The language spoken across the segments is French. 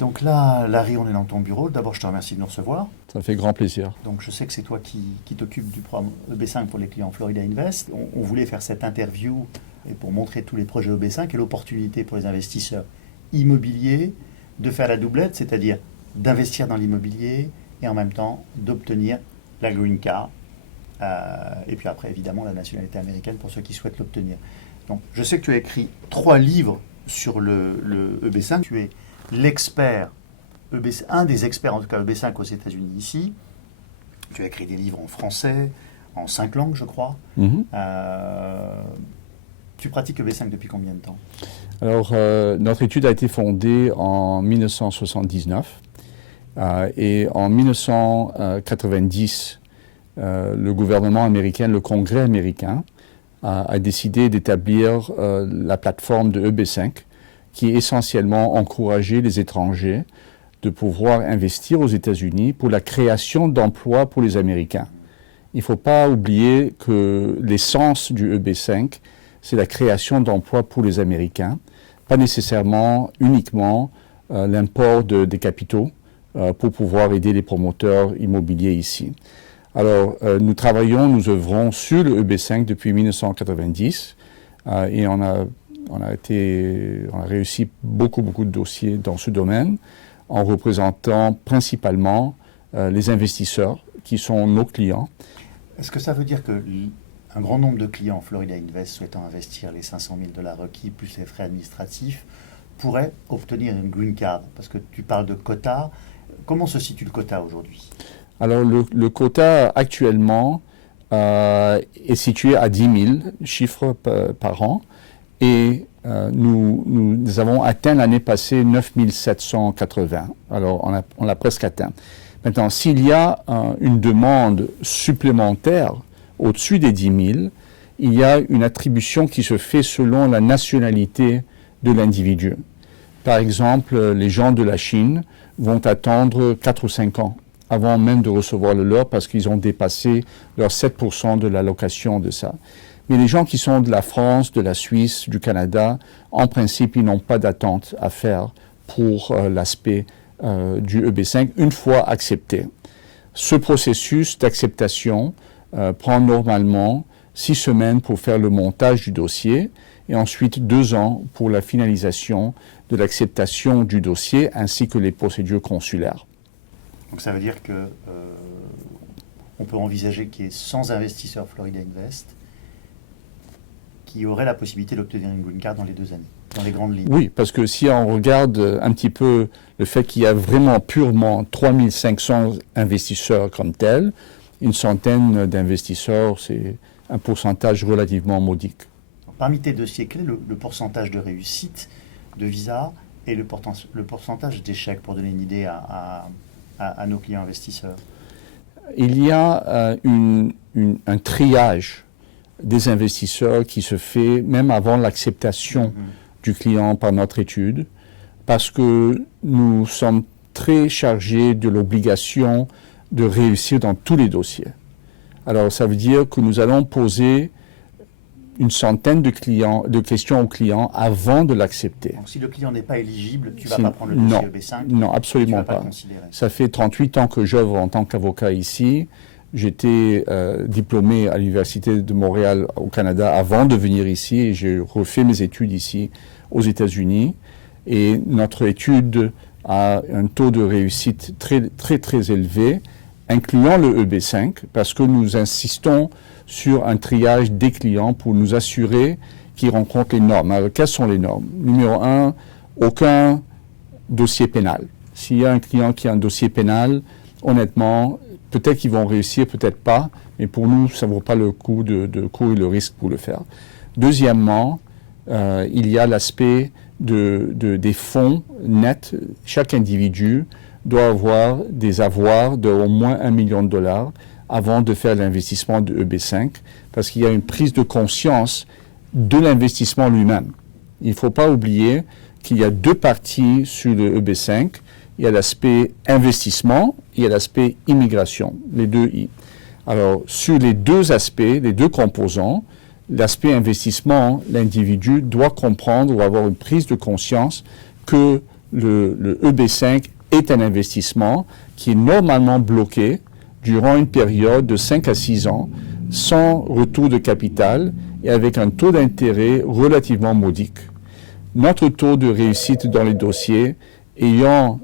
donc là, Larry, on est dans ton bureau. D'abord, je te remercie de nous recevoir. Ça fait grand plaisir. Donc, je sais que c'est toi qui t'occupes du programme EB5 pour les clients Florida Invest. On voulait faire cette interview et pour montrer tous les projets EB5 et l'opportunité pour les investisseurs immobiliers de faire la doublette, c'est-à-dire d'investir dans l'immobilier et en même temps d'obtenir la green card. Et puis après, évidemment, la nationalité américaine pour ceux qui souhaitent l'obtenir. Donc, je sais que tu as écrit 3 livres sur le EB5. Tu es l'expert, un des experts en tout cas EB5 aux États-Unis ici. Tu as écrit des livres en français, en 5 langues, je crois. Tu pratiques EB5 depuis combien de temps? Alors, notre étude a été fondée en 1979 et en 1990, le gouvernement américain, le Congrès américain, a décidé d'établir la plateforme de EB5 qui essentiellement encourageait les étrangers de pouvoir investir aux États-Unis pour la création d'emplois pour les Américains. Il ne faut pas oublier que l'essence du EB5, c'est la création d'emplois pour les Américains, pas nécessairement uniquement l'import des capitaux pour pouvoir aider les promoteurs immobiliers ici. Alors, nous œuvrons sur le EB5 depuis 1990 et on a réussi beaucoup de dossiers dans ce domaine en représentant principalement les investisseurs qui sont nos clients. Est-ce que ça veut dire qu'un grand nombre de clients Florida Invest souhaitant investir les 500 000 $ requis plus les frais administratifs pourraient obtenir une green card? Parce que tu parles de quota. Comment se situe le quota aujourd'hui? Alors, le quota actuellement est situé à 10 000 chiffres par an et nous avons atteint l'année passée 9 780. Alors, on l'a presque atteint. Maintenant, s'il y a une demande supplémentaire au-dessus des 10 000, il y a une attribution qui se fait selon la nationalité de l'individu. Par exemple, les gens de la Chine vont attendre 4 ou 5 ans avant même de recevoir le leur parce qu'ils ont dépassé leurs 7% de l'allocation de ça. Mais les gens qui sont de la France, de la Suisse, du Canada, en principe, ils n'ont pas d'attente à faire pour l'aspect du EB5 une fois accepté. Ce processus d'acceptation prend normalement 6 semaines pour faire le montage du dossier et ensuite 2 ans pour la finalisation de l'acceptation du dossier ainsi que les procédures consulaires. Donc ça veut dire que on peut envisager qu'il y ait 100 investisseurs Florida Invest qui auraient la possibilité d'obtenir une green card dans les 2 années, dans les grandes lignes. Oui, parce que si on regarde un petit peu le fait qu'il y a vraiment purement 3500 investisseurs comme tels, une centaine d'investisseurs, c'est un pourcentage relativement modique. Parmi tes dossiers clés, le pourcentage de réussite de visa et le pourcentage d'échec, pour donner une idée à nos clients investisseurs? Il y a un triage des investisseurs qui se fait même avant l'acceptation du client par notre étude, parce que nous sommes très chargés de l'obligation de réussir dans tous les dossiers. Alors, ça veut dire que nous allons poser une centaine de questions aux clients avant de l'accepter. Donc, si le client n'est pas éligible, tu ne vas pas prendre le dossier EB5? Non, absolument pas. Ça fait 38 ans que j'œuvre en tant qu'avocat ici. J'étais diplômé à l'Université de Montréal au Canada avant de venir ici et j'ai refait mes études ici aux États-Unis. Et notre étude a un taux de réussite très élevé, incluant le EB5, parce que nous insistons sur un triage des clients pour nous assurer qu'ils rencontrent les normes. Alors, quelles sont les normes? Numéro 1, aucun dossier pénal. S'il y a un client qui a un dossier pénal, honnêtement, peut-être qu'ils vont réussir, peut-être pas, mais pour nous, ça ne vaut pas le coup de courir le risque pour le faire. Deuxièmement, il y a l'aspect des fonds nets. Chaque individu doit avoir des avoirs d'au moins $1 million avant de faire l'investissement de EB5, parce qu'il y a une prise de conscience de l'investissement lui-même. Il ne faut pas oublier qu'il y a 2 parties sur le EB5. Il y a l'aspect investissement, il y a l'aspect immigration, les 2 I. Alors, sur les 2 aspects, les 2 composants, l'aspect investissement, l'individu doit comprendre ou avoir une prise de conscience que le EB5 est un investissement qui est normalement bloqué durant une période de 5 à 6 ans, sans retour de capital et avec un taux d'intérêt relativement modique. Notre taux de réussite dans les dossiers ayant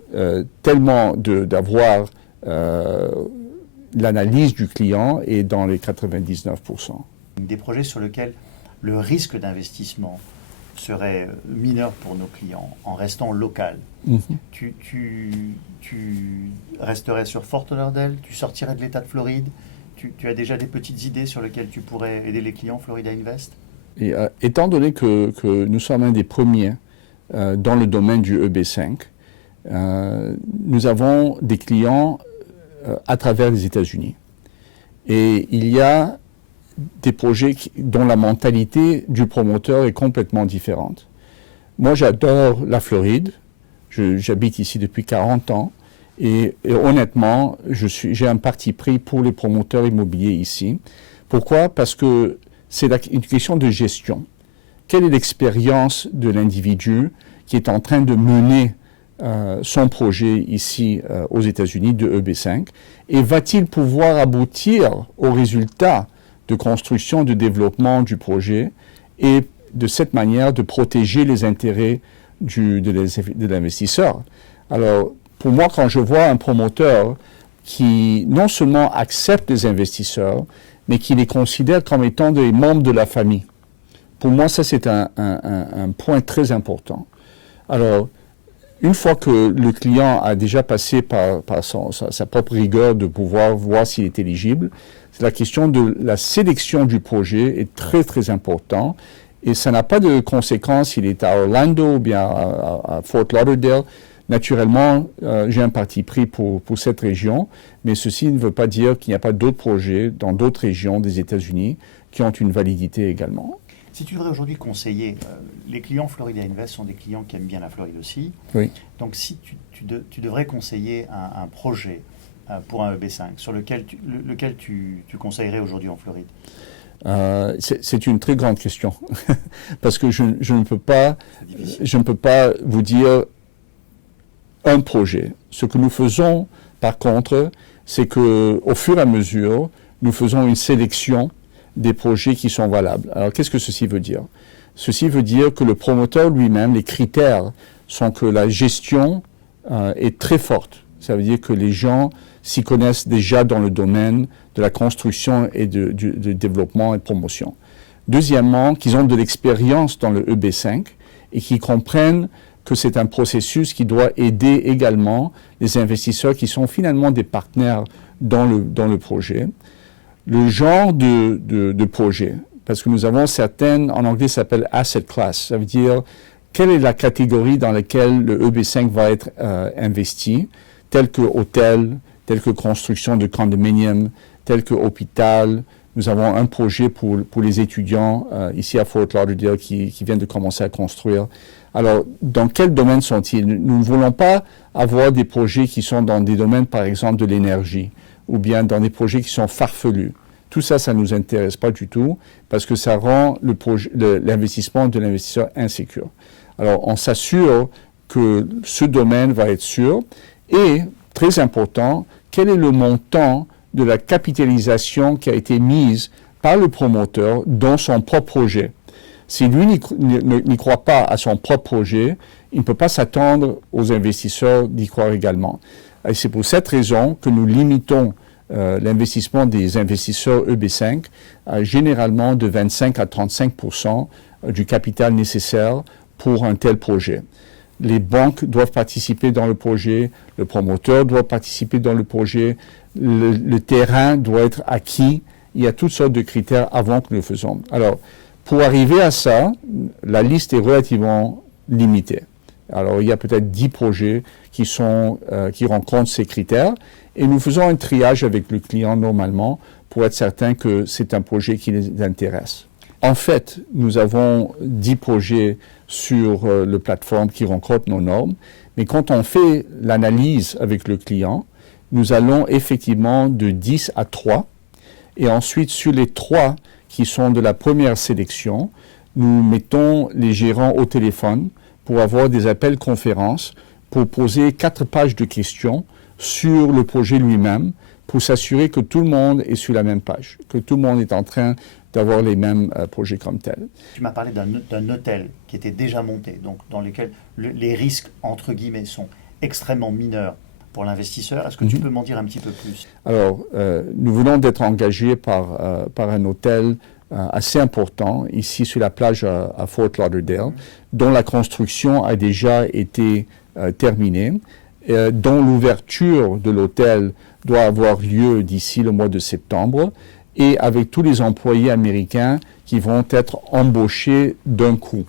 tellement d'avoir l'analyse du client est dans les 99%. Des projets sur lesquels le risque d'investissement serait mineur pour nos clients en restant local. Tu resterais sur Fort Lauderdale, tu sortirais de l'État de Floride, tu as déjà des petites idées sur lesquelles tu pourrais aider les clients Florida Invest? Et, étant donné que nous sommes un des premiers dans le domaine du EB5, nous avons des clients à travers les États-Unis. Et il y a des projets dont la mentalité du promoteur est complètement différente. Moi, j'adore la Floride. J'habite ici depuis 40 ans. Et honnêtement, j'ai un parti pris pour les promoteurs immobiliers ici. Pourquoi? Parce que c'est une question de gestion. Quelle est l'expérience de l'individu qui est en train de mener son projet ici aux États-Unis de EB5? Et va-t-il pouvoir aboutir au résultat de construction, de développement du projet et de cette manière de protéger les intérêts de l'investisseur? Alors, pour moi, quand je vois un promoteur qui non seulement accepte les investisseurs, mais qui les considère comme étant des membres de la famille, pour moi, ça c'est un point très important. Alors, une fois que le client a déjà passé par sa propre rigueur de pouvoir voir s'il est éligible, la question de la sélection du projet est très, très importante. Et ça n'a pas de conséquence s'il est à Orlando ou bien à Fort Lauderdale. Naturellement, j'ai un parti pris pour cette région, mais ceci ne veut pas dire qu'il n'y a pas d'autres projets dans d'autres régions des États-Unis qui ont une validité également. Si tu devrais aujourd'hui conseiller, les clients Florida Invest sont des clients qui aiment bien la Floride aussi. Oui. Donc si tu devrais conseiller un projet pour un EB5, sur lequel tu conseillerais aujourd'hui en Floride? C'est une très grande question, parce que je ne peux pas vous dire un projet. Ce que nous faisons, par contre, c'est qu'au fur et à mesure, nous faisons une sélection des projets qui sont valables. Alors, qu'est-ce que ceci veut dire? Ceci veut dire que le promoteur lui-même, les critères sont que la gestion est très forte. Ça veut dire que les gens s'y connaissent déjà dans le domaine de la construction et du développement et de promotion. Deuxièmement, qu'ils ont de l'expérience dans le EB5 et qu'ils comprennent que c'est un processus qui doit aider également les investisseurs qui sont finalement des partenaires dans le projet. Le genre de projet, parce que nous avons certaines, en anglais ça s'appelle asset class, ça veut dire quelle est la catégorie dans laquelle le EB5 va être investi, tel que hôtel, tel que construction de condominium, tel que hôpital. Nous avons un projet pour les étudiants ici à Fort Lauderdale qui viennent de commencer à construire. Alors, dans quel domaine sont-ils? Nous ne voulons pas avoir des projets qui sont dans des domaines, par exemple, de l'énergie, ou bien dans des projets qui sont farfelus. Tout ça, ça ne nous intéresse pas du tout, parce que ça rend l'investissement de l'investisseur insécure. Alors, on s'assure que ce domaine va être sûr, et, très important, quel est le montant de la capitalisation qui a été mise par le promoteur dans son propre projet. Si lui n'y croit pas à son propre projet, il ne peut pas s'attendre aux investisseurs d'y croire également. Et c'est pour cette raison que nous limitons l'investissement des investisseurs EB5 à généralement de 25 à 35% du capital nécessaire pour un tel projet. Les banques doivent participer dans le projet, le promoteur doit participer dans le projet, le terrain doit être acquis. Il y a toutes sortes de critères avant que nous le faisons. Alors, pour arriver à ça, la liste est relativement limitée. Alors, il y a peut-être 10 projets qui rencontrent ces critères et nous faisons un triage avec le client normalement pour être certain que c'est un projet qui les intéresse. En fait, nous avons 10 projets sur la plateforme qui rencontrent nos normes, mais quand on fait l'analyse avec le client, nous allons effectivement de 10 à 3, et ensuite sur les 3 qui sont de la première sélection, nous mettons les gérants au téléphone pour avoir des appels conférences pour poser 4 pages de questions sur le projet lui-même, pour s'assurer que tout le monde est sur la même page, que tout le monde est en train d'avoir les mêmes projets comme tels. Tu m'as parlé d'un hôtel qui était déjà monté, donc dans lequel les risques, entre guillemets, sont extrêmement mineurs pour l'investisseur. Est-ce que tu peux m'en dire un petit peu plus? Alors, nous venons d'être engagés par un hôtel assez important, ici sur la plage à Fort Lauderdale, dont la construction a déjà été terminée, dont l'ouverture de l'hôtel doit avoir lieu d'ici le mois de septembre, et avec tous les employés américains qui vont être embauchés d'un coup.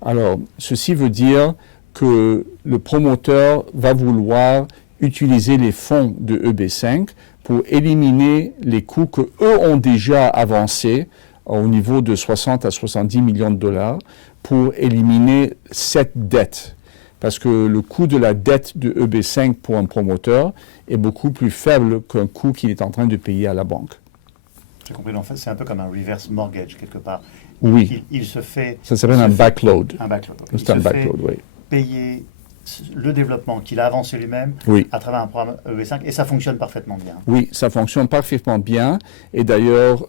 Alors, ceci veut dire que le promoteur va vouloir utiliser les fonds de EB5 pour éliminer les coûts qu'eux ont déjà avancés au niveau de 60 à 70 millions de dollars pour éliminer cette dette. Parce que le coût de la dette de EB5 pour un promoteur est beaucoup plus faible qu'un coût qu'il est en train de payer à la banque. J'ai compris, en fait, c'est un peu comme un reverse mortgage, quelque part. Oui. Il se fait... Ça s'appelle un backload. Un backload. C'est un backload, oui. Payer le développement qu'il a avancé lui-même à travers un programme EB5, et ça fonctionne parfaitement bien. Oui, ça fonctionne parfaitement bien. Et d'ailleurs,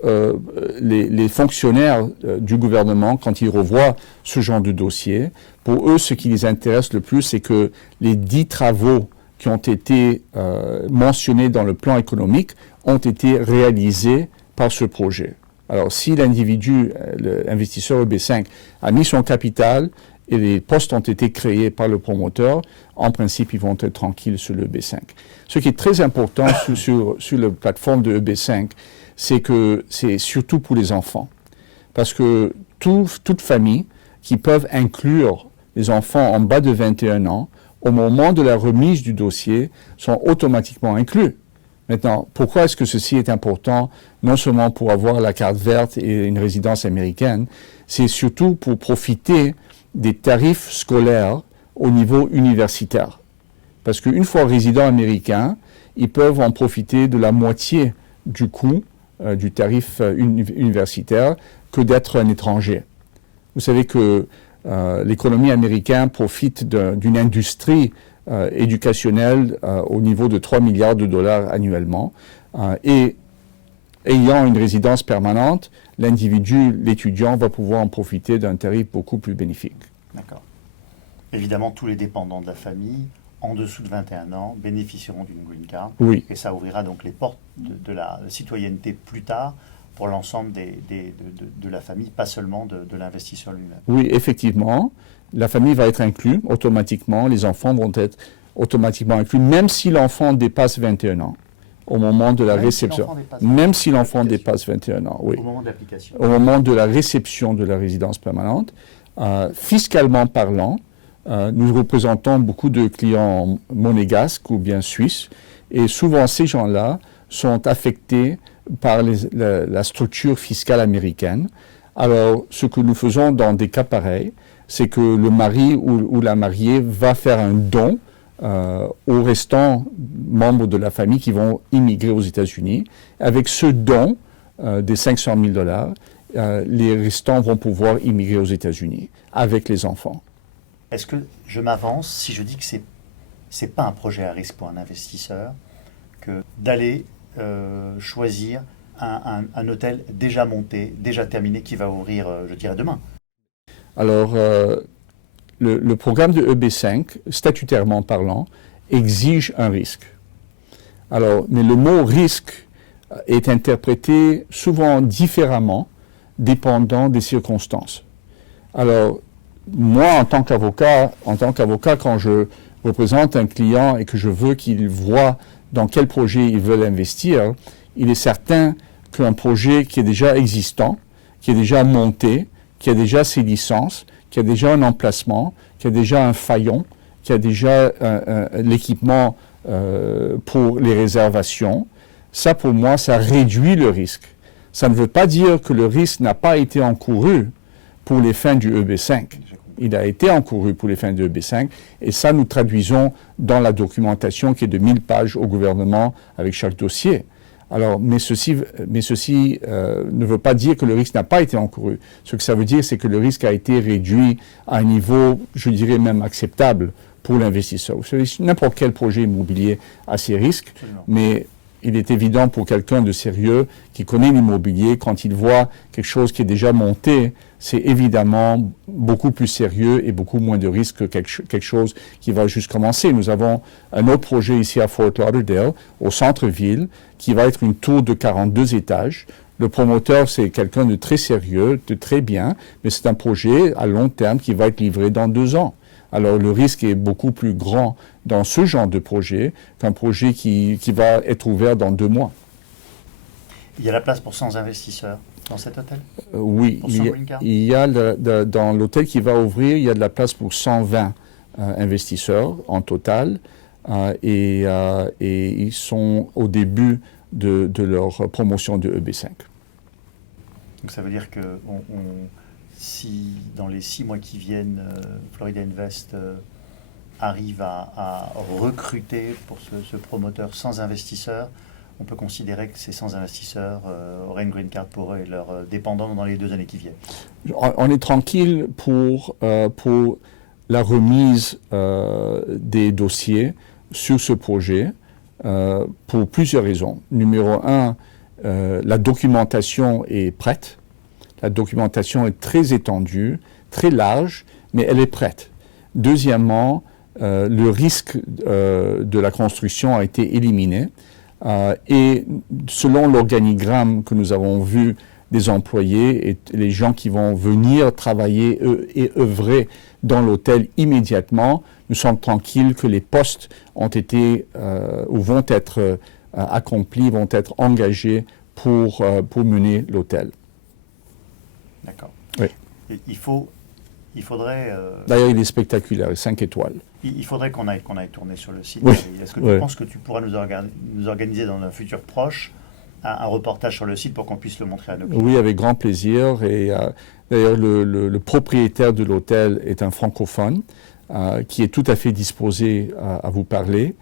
les fonctionnaires du gouvernement, quand ils revoient ce genre de dossier, pour eux, ce qui les intéresse le plus, c'est que les 10 travaux qui ont été mentionnés dans le plan économique ont été réalisés par ce projet. Alors, si l'individu, l'investisseur EB5, a mis son capital et les postes ont été créés par le promoteur, en principe, ils vont être tranquilles sur le EB5. Ce qui est très important sur la plateforme de EB5, c'est que c'est surtout pour les enfants. Parce que toute famille qui peuvent inclure les enfants en bas de 21 ans, au moment de la remise du dossier, sont automatiquement inclus. Maintenant, pourquoi est-ce que ceci est important? Non seulement pour avoir la carte verte et une résidence américaine, c'est surtout pour profiter des tarifs scolaires au niveau universitaire. Parce qu'une fois résidents américains, ils peuvent en profiter de la moitié du coût du tarif universitaire que d'être un étranger. Vous savez que l'économie américaine profite d'une industrie éducationnelle au niveau de 3 milliards de dollars annuellement. Et ayant une résidence permanente, l'individu, l'étudiant, va pouvoir en profiter d'un tarif beaucoup plus bénéfique. D'accord. Évidemment, tous les dépendants de la famille, en dessous de 21 ans, bénéficieront d'une green card. Oui. Et ça ouvrira donc les portes de la citoyenneté plus tard pour l'ensemble de la famille, pas seulement de l'investisseur lui-même. Oui, effectivement. La famille va être incluse automatiquement. Les enfants vont être automatiquement inclus, même si l'enfant dépasse 21 ans. Au moment de la réception. Même si l'enfant dépasse 21 ans, oui. Au moment de l'application. Au moment de la réception de la résidence permanente. Fiscalement parlant, nous représentons beaucoup de clients monégasques ou bien suisses. Et souvent, ces gens-là sont affectés par la structure fiscale américaine. Alors, ce que nous faisons dans des cas pareils, c'est que le mari ou la mariée va faire un don aux restants membres de la famille qui vont immigrer aux États-Unis. Avec ce don des 500 000 dollars, les restants vont pouvoir immigrer aux États-Unis avec les enfants. Est-ce que je m'avance si je dis que c'est pas un projet à risque pour un investisseur que d'aller choisir un hôtel déjà monté, déjà terminé, qui va ouvrir, je dirais, demain? Alors, le programme de EB5, statutairement parlant, exige un risque. Alors, mais le mot risque est interprété souvent différemment, dépendant des circonstances. Alors, moi, en tant qu'avocat, quand je représente un client et que je veux qu'il voit dans quel projet il veut investir, il est certain qu'un projet qui est déjà existant, qui est déjà monté, qui a déjà ses licences, qui a déjà un emplacement, qui a déjà un faillon, qui a déjà l'équipement pour les réservations, ça pour moi, ça réduit le risque. Ça ne veut pas dire que le risque n'a pas été encouru pour les fins du EB5. Il a été encouru pour les fins du EB5 et ça nous traduisons dans la documentation qui est de 1000 pages au gouvernement avec chaque dossier. Alors, mais ceci ne veut pas dire que le risque n'a pas été encouru. Ce que ça veut dire, c'est que le risque a été réduit à un niveau, je dirais même acceptable pour l'investisseur. Vous savez, n'importe quel projet immobilier a ses risques, Absolument. mais il est évident pour quelqu'un de sérieux qui connaît l'immobilier, quand il voit quelque chose qui est déjà monté, c'est évidemment beaucoup plus sérieux et beaucoup moins de risques que quelque chose qui va juste commencer. Nous avons un autre projet ici à Fort Lauderdale, au centre-ville, qui va être une tour de 42 étages. Le promoteur, c'est quelqu'un de très sérieux, de très bien, mais c'est un projet à long terme qui va être livré dans 2 ans. Alors le risque est beaucoup plus grand dans ce genre de projet qu'un projet qui va être ouvert dans 2 mois. Il y a la place pour 100 investisseurs dans cet hôtel? Oui, Pour 100 green cards? il y a dans l'hôtel qui va ouvrir, il y a de la place pour 120 investisseurs en total et ils sont au début de leur promotion de EB5. Donc ça veut dire que si dans les 6 mois qui viennent, Florida Invest arrive à recruter pour ce promoteur 100 investisseurs, on peut considérer que ces 100 investisseurs auraient une green card pour eux et leurs dépendants dans les 2 années qui viennent. On est tranquille pour la remise des dossiers sur ce projet pour plusieurs raisons. Numéro 1, la documentation est prête. La documentation est très étendue, très large, mais elle est prête. Deuxièmement, le risque de la construction a été éliminé. Et selon l'organigramme que nous avons vu des employés et les gens qui vont venir travailler et œuvrer dans l'hôtel immédiatement, nous sommes tranquilles que les postes ont été ou vont être accomplis, vont être engagés pour mener l'hôtel. D'accord. Oui. Et il faudrait... D'ailleurs, il est spectaculaire, 5 étoiles. Il faudrait qu'on aille tourner sur le site. Oui. Est-ce que tu penses que tu pourras nous organiser dans un futur proche un reportage sur le site pour qu'on puisse le montrer à nos clients? Oui, avec grand plaisir. Et d'ailleurs, le propriétaire de l'hôtel est un francophone qui est tout à fait disposé à vous parler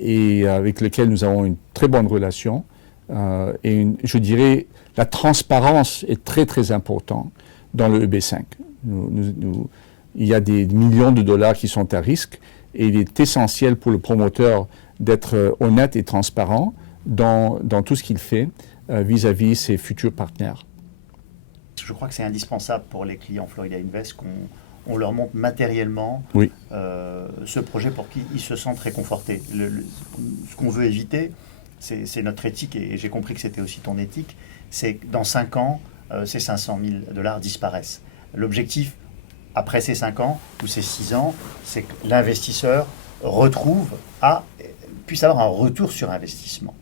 et avec lequel nous avons une très bonne relation. Je dirais, la transparence est très, très importante dans le EB5. Il y a des millions de dollars qui sont à risque et il est essentiel pour le promoteur d'être honnête et transparent dans tout ce qu'il fait vis-à-vis ses futurs partenaires. Je crois que c'est indispensable pour les clients Florida Invest qu'on leur montre matériellement Oui. ce projet pour qu'ils se sentent réconfortés. Ce qu'on veut éviter, c'est notre éthique, et j'ai compris que c'était aussi ton éthique, c'est que dans 5 ans, ces 500 000 dollars disparaissent. L'objectif, après ces 5 ans ou ces 6 ans, c'est que l'investisseur puisse avoir un retour sur investissement.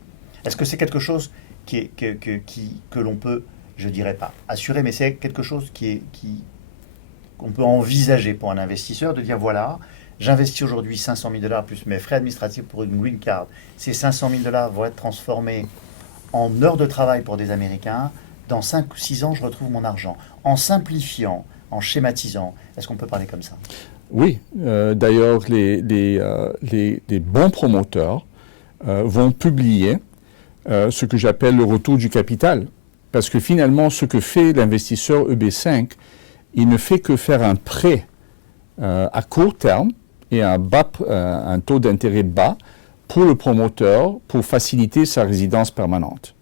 Est-ce que c'est quelque chose que l'on peut, je dirais pas assurer, mais c'est quelque chose qu'on peut envisager pour un investisseur, de dire voilà, j'investis aujourd'hui 500 000 dollars plus mes frais administratifs pour une green card. Ces 500 000 dollars vont être transformés en heures de travail pour des Américains. Dans 5 ou 6 ans, je retrouve mon argent. En simplifiant, en schématisant, est-ce qu'on peut parler comme ça? Oui. D'ailleurs, les bons promoteurs vont publier ce que j'appelle le retour du capital. Parce que finalement, ce que fait l'investisseur EB5, il ne fait que faire un prêt à court terme et un taux d'intérêt bas pour le promoteur pour faciliter sa résidence permanente.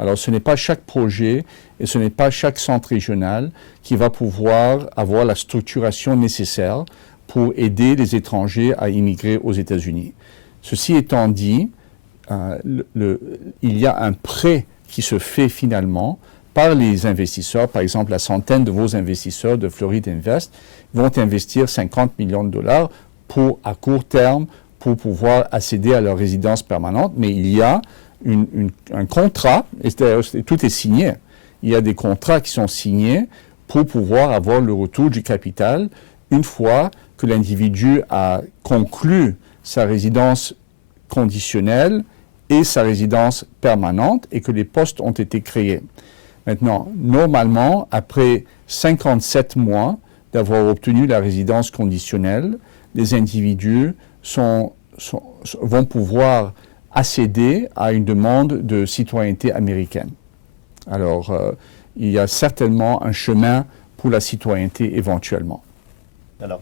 Alors, ce n'est pas chaque projet et ce n'est pas chaque centre régional qui va pouvoir avoir la structuration nécessaire pour aider les étrangers à immigrer aux États-Unis. Ceci étant dit, il y a un prêt qui se fait finalement par les investisseurs. Par exemple, la centaine de vos investisseurs de Florida Invest vont investir 50 millions de dollars à court terme pour pouvoir accéder à leur résidence permanente. Mais il y a un contrat, et tout est signé. Il y a des contrats qui sont signés pour pouvoir avoir le retour du capital une fois que l'individu a conclu sa résidence conditionnelle et sa résidence permanente et que les postes ont été créés. Maintenant, normalement, après 57 mois d'avoir obtenu la résidence conditionnelle, les individus vont pouvoir accéder à une demande de citoyenneté américaine. Alors, il y a certainement un chemin pour la citoyenneté éventuellement. Alors,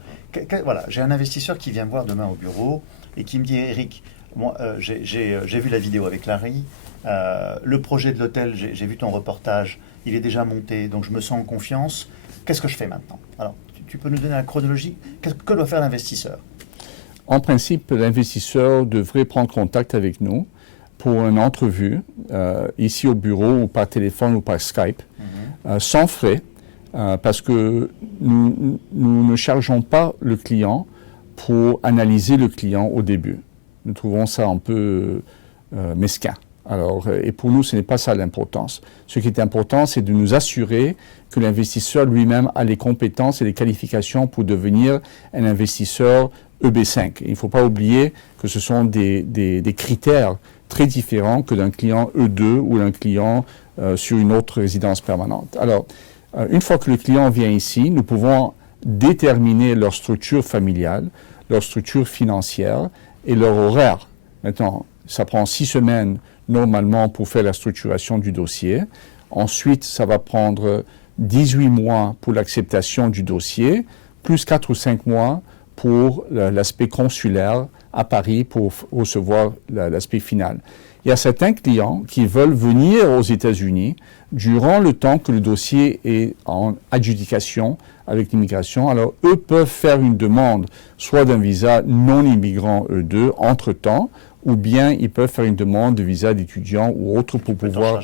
voilà, j'ai un investisseur qui vient me voir demain au bureau et qui me dit, Eric, moi, j'ai vu la vidéo avec Larry, le projet de l'hôtel, j'ai vu ton reportage, il est déjà monté, donc je me sens en confiance. Qu'est-ce que je fais maintenant? Alors, tu peux nous donner la chronologie? Que doit faire l'investisseur? En principe, l'investisseur devrait prendre contact avec nous pour une entrevue, ici au bureau ou par téléphone ou par Skype, sans frais, parce que nous ne chargeons pas le client pour analyser le client au début. Nous trouvons ça un peu mesquin. Alors, et pour nous, ce n'est pas ça l'importance. Ce qui est important, c'est de nous assurer que l'investisseur lui-même a les compétences et les qualifications pour devenir un investisseur EB5. Il ne faut pas oublier que ce sont des critères très différents que d'un client E2 ou d'un client sur une autre résidence permanente. Alors, une fois que le client vient ici, nous pouvons déterminer leur structure familiale, leur structure financière et leur horaire. Maintenant, ça prend 6 semaines normalement pour faire la structuration du dossier. Ensuite, ça va prendre 18 mois pour l'acceptation du dossier, plus 4 ou 5 mois pour l'aspect consulaire à Paris pour recevoir l'aspect final. Il y a certains clients qui veulent venir aux États-Unis durant le temps que le dossier est en adjudication avec l'immigration. Alors, eux peuvent faire une demande soit d'un visa non-immigrant E2 entre-temps, ou bien ils peuvent faire une demande de visa d'étudiant ou autre pour pouvoir...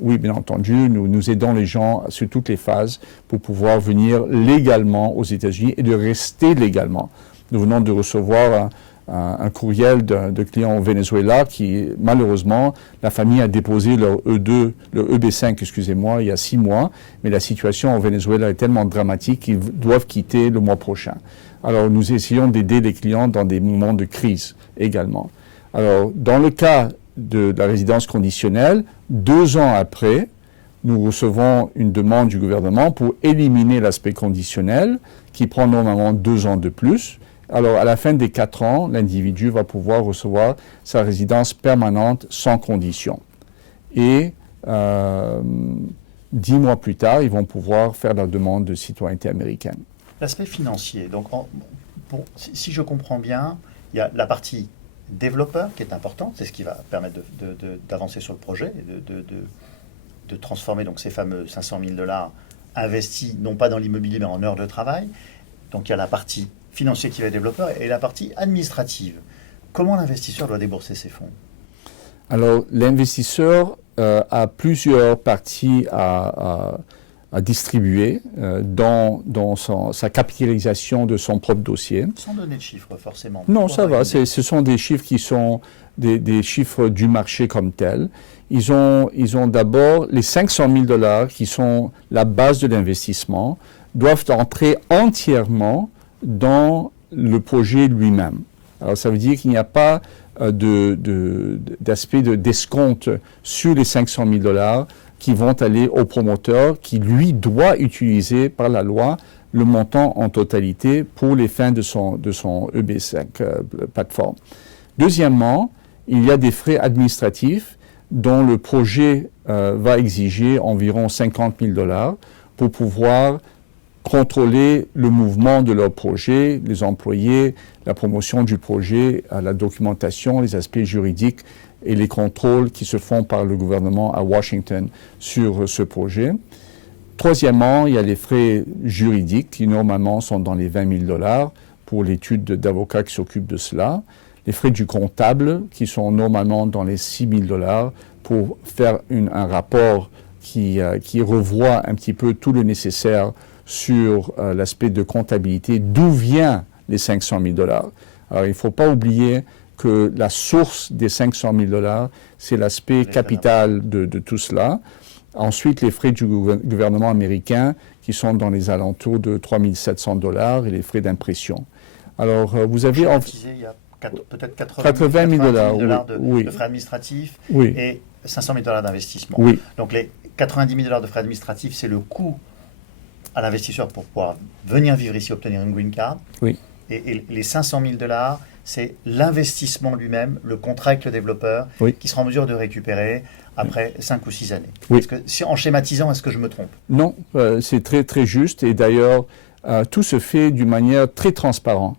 Oui, bien entendu, nous aidons les gens sur toutes les phases pour pouvoir venir légalement aux États-Unis et de rester légalement. Nous venons de recevoir un courriel de clients au Venezuela qui, malheureusement, la famille a déposé leur E2, leur EB5, excusez-moi, il y a 6 mois, mais la situation au Venezuela est tellement dramatique qu'ils doivent quitter le mois prochain. Alors, nous essayons d'aider les clients dans des moments de crise également. Alors, dans le cas de la résidence conditionnelle, 2 ans après, nous recevons une demande du gouvernement pour éliminer l'aspect conditionnel, qui prend normalement 2 ans de plus. Alors, à la fin des 4 ans, l'individu va pouvoir recevoir sa résidence permanente sans condition. Et 10 mois plus tard, ils vont pouvoir faire la demande de citoyenneté américaine. L'aspect financier, donc si je comprends bien, il y a la partie développeur qui est importante, c'est ce qui va permettre d'avancer sur le projet et de transformer donc ces fameux 500 000 $ investis non pas dans l'immobilier mais en heures de travail. Donc il y a la partie financière qui va être développeur et la partie administrative. Comment l'investisseur doit débourser ses fonds? Alors l'investisseur a plusieurs parties à distribuer dans sa capitalisation de son propre dossier. Sans donner de chiffres, forcément. Non, ça va. Ce sont des chiffres qui sont des chiffres du marché comme tel. Ils ont d'abord les 500 000 $ qui sont la base de l'investissement, doivent entrer entièrement dans le projet lui-même. Alors, ça veut dire qu'il n'y a pas d'aspect d'escompte sur les 500 000 $ qui vont aller au promoteur qui, lui, doit utiliser par la loi le montant en totalité pour les fins de son EB5 plateforme. Deuxièmement, il y a des frais administratifs dont le projet va exiger environ 50 000 $ pour pouvoir contrôler le mouvement de leur projet, les employés, la promotion du projet, la documentation, les aspects juridiques et les contrôles qui se font par le gouvernement à Washington sur ce projet. Troisièmement, il y a les frais juridiques qui normalement sont dans les 20 000 $ pour l'étude d'avocat qui s'occupe de cela. Les frais du comptable qui sont normalement dans les 6 000 $ pour faire un rapport qui revoit un petit peu tout le nécessaire sur l'aspect de comptabilité, d'où vient les 500 000 $. Alors, il ne faut pas oublier que la source des 500 000 $, c'est l'aspect capital de tout cela. Ensuite, les frais du gouvernement américain qui sont dans les alentours de 3 700 $ et les frais d'impression. Alors, vous avez... Il y a peut-être 80 000 $ de frais administratifs et 500 000 $ d'investissement. Oui. Donc, les 90 000 $ de frais administratifs, c'est le coût à l'investisseur pour pouvoir venir vivre ici, obtenir une green card. Oui. Et les 500 000 $, c'est l'investissement lui-même, le contrat avec le développeur, qui sera en mesure de récupérer après 5 ou 6 années. Oui. En schématisant, est-ce que je me trompe? Non, c'est très très juste. Et d'ailleurs, tout se fait d'une manière très transparente.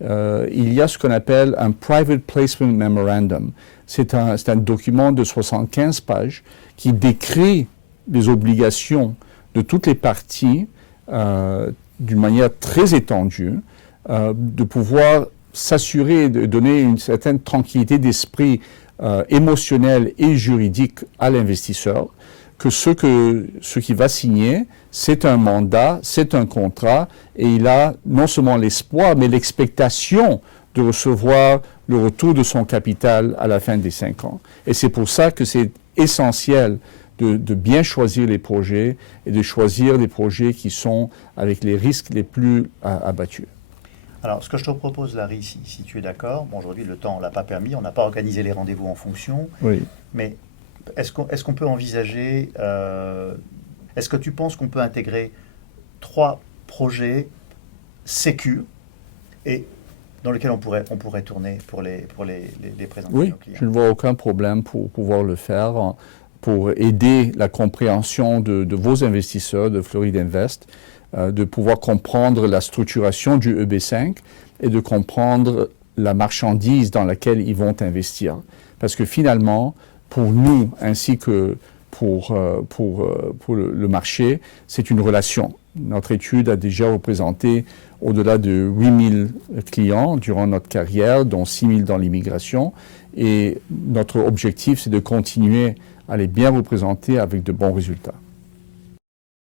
Il y a ce qu'on appelle un Private Placement Memorandum. C'est un document de 75 pages qui décrit les obligations de toutes les parties d'une manière très étendue, de pouvoir s'assurer de donner une certaine tranquillité d'esprit émotionnelle et juridique à l'investisseur, que ce qui va signer, c'est un mandat, c'est un contrat, et il a non seulement l'espoir, mais l'expectation de recevoir le retour de son capital à la fin des 5 ans. Et c'est pour ça que c'est essentiel de bien choisir les projets et de choisir des projets qui sont avec les risques les plus abattus. Alors, ce que je te propose, Larry, si tu es d'accord, bon, aujourd'hui, le temps ne l'a pas permis, on n'a pas organisé les rendez-vous en fonction, oui. Mais est-ce qu'on peut envisager, est-ce que tu penses qu'on peut intégrer 3 projets sécurs et dans lesquels on pourrait tourner pour les présenter oui, aux clients? Je ne vois aucun problème pour pouvoir le faire, pour aider la compréhension de vos investisseurs de Floride Invest, de pouvoir comprendre la structuration du EB5 et de comprendre la marchandise dans laquelle ils vont investir. Parce que finalement, pour nous, ainsi que pour le marché, c'est une relation. Notre étude a déjà représenté au-delà de 8000 clients durant notre carrière, dont 6000 dans l'immigration. Et notre objectif, c'est de continuer à les bien représenter avec de bons résultats.